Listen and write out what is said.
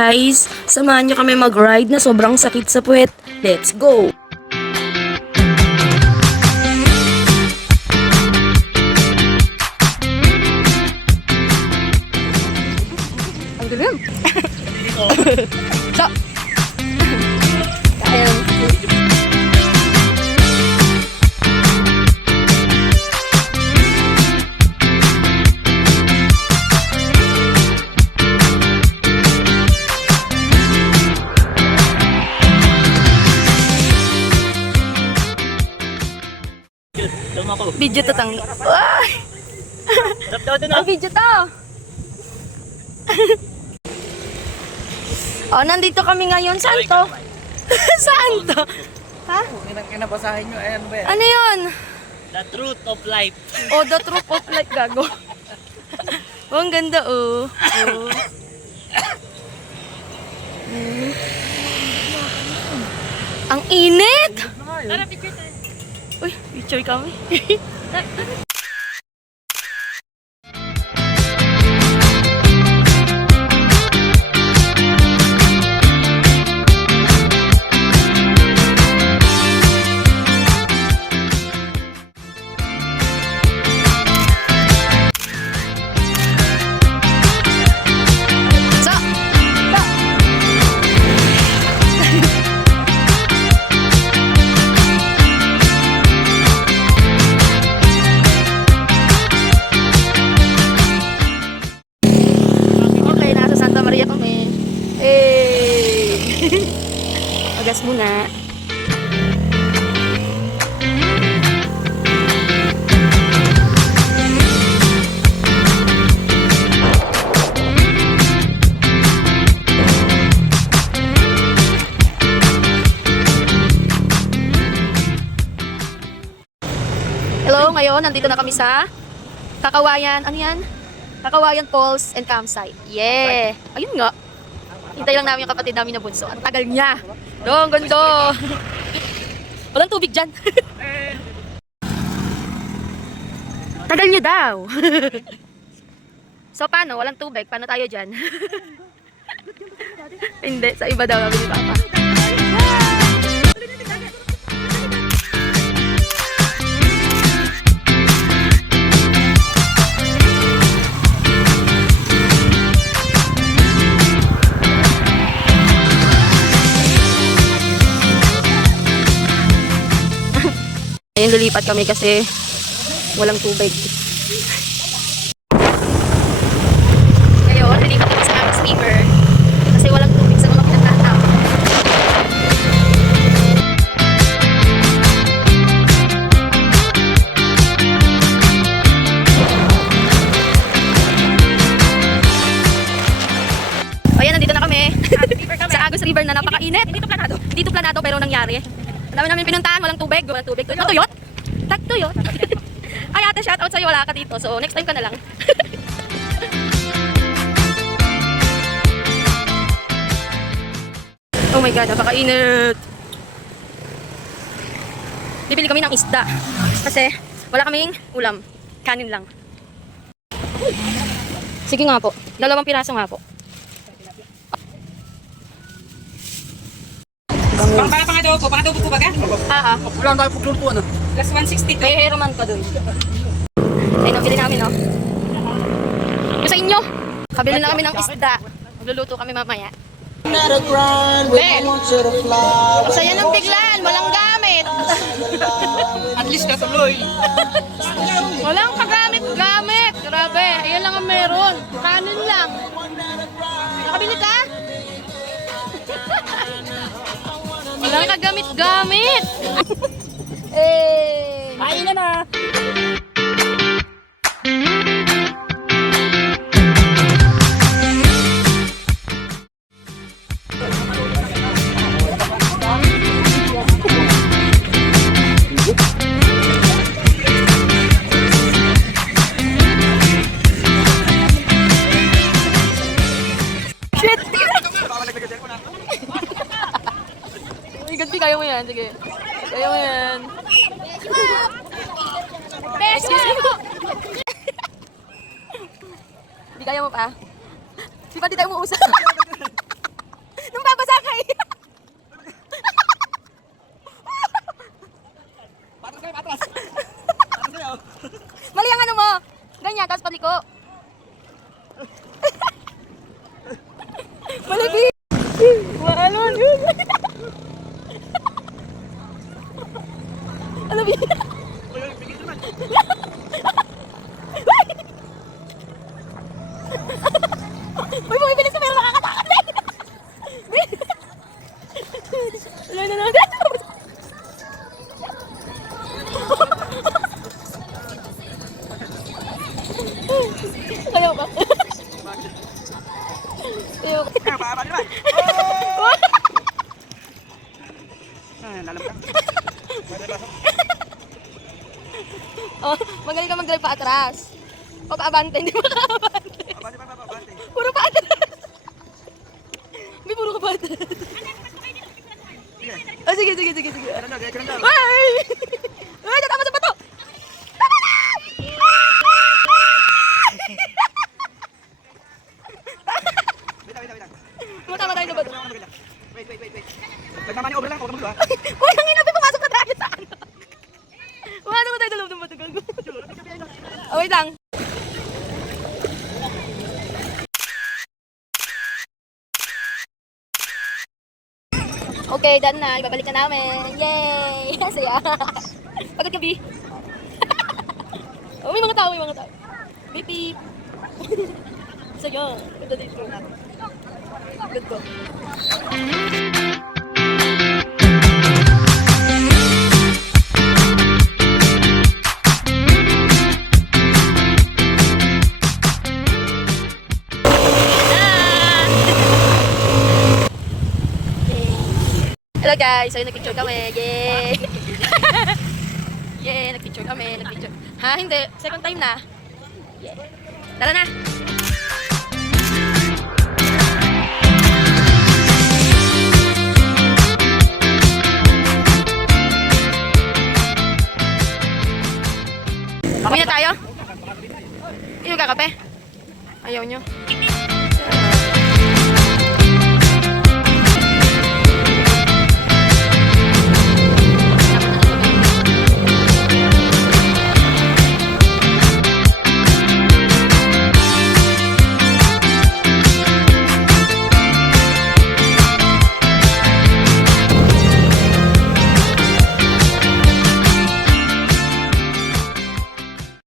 Guys, samahan nyo kami mag-ride na sobrang sakit sa puwet. Let's go! Ang galing. So, kaya video to tang. Ang video to. Oh, nandito kami ngayon. Saan to? Saan to? Ha? Kinabasahin nyo, ayan ba yan? Ano yun? The truth of life. Oh, the truth of life, gago. Oh, ang ganda, oh. Oh. Ang init! Tara, picture tayo. Uy, picture kami. Okay, nasa Santa Maria kami. Magas muna. Hello, ngayon nandito na kami sa Kakawayan. Ano yan? Kakawayan Falls and Campsite. Yeah! Ayun nga. Hintay lang namin yung kapatid namin na bunso. Ang tagal niya. Ang ganda. Walang tubig dyan. Tagal niyo daw. So paano? Walang tubig. Paano tayo dyan? Hindi. Sa iba daw kami ni Papa. Ayun, lilipat kami kasi walang tubig. Ngayon, lilipat kami sa Agus River kasi walang tubig sa mga pinagtatao. Ayan, nandito na kami. Sa Agus River na napakainit. Hindi to planado pero nangyari. Ang dami namin pinuntahan, walang tubig. Walang tubig. Matuyot? Tagtuyot? Ay ate, shoutout sa'yo, wala ka dito. So, next time ka na lang. Oh my God, napakainit. Bibili kami ng isda. Kasi, wala kaming ulam. Kanin lang. Sige nga po. 2 piraso nga po. Pangadobo ko ba ka? Wala tayo pagluto na. Plus 162. May hero man pa doon. Ay, nabili namin, no? Yung sa inyo, kabili na kami ng isda. Magluluto kami mamaya. Ben, ang saya ng biglaan, walang gamit. At least katuloy. Walang kagamit-gamit. Grabe, ayan lang ang meron. Kanin lang. Nakabili ka? Walang kagamit-gamit. Kain na na. Shit! Ganti, kaya mo yan. Sige. Kaya mo yan. Excuse me po. Hindi kaya mo pa? Di ba di tayo umuusap? Nung babasa ka eh. Patras kayo, patras. Patras kayo. Mali ang ano mo. Ganyan, tapos paliko. Mali, Bi. Waalon. Ano, Bi? Uy, uy, bigyan naman. Uy, bumibilis na pero nakakatakot na. Bi. Wala. Ayaw ka. Ayaw ka. Kaya, paaba naman. Lalam ka. Oh, magaling ka mag-drive pa atras. O paabante, hindi mo kaabante. Abante, abante. Puro pa atras. May puro ka pa atras. Oh, sige. Ganun daw. Ay! Ay, tatama sa bato! Tama na! Wait lang. Tama tayo sa bato. Wait. Nagmamani over lang, huwag ka magluha. Uy, ang ina, pumasok na tayo sa ano. Pumasok na tayo sa loob ng bato, gago. Oh, wait lang. Okay, done na. Ibabalik na namin. Yay! Saya. Pagod ka, Bi. Oh, may mga tao. Beep, beep. Saya. Ganda dito. Good ko. Hello guys, so nag-picture kami. Yay! Yay, nag-picture kami. Ha, hindi. Second time na. Yeah. Tara na! Uwi na tayo? Iyo kakape? Ayaw nyo.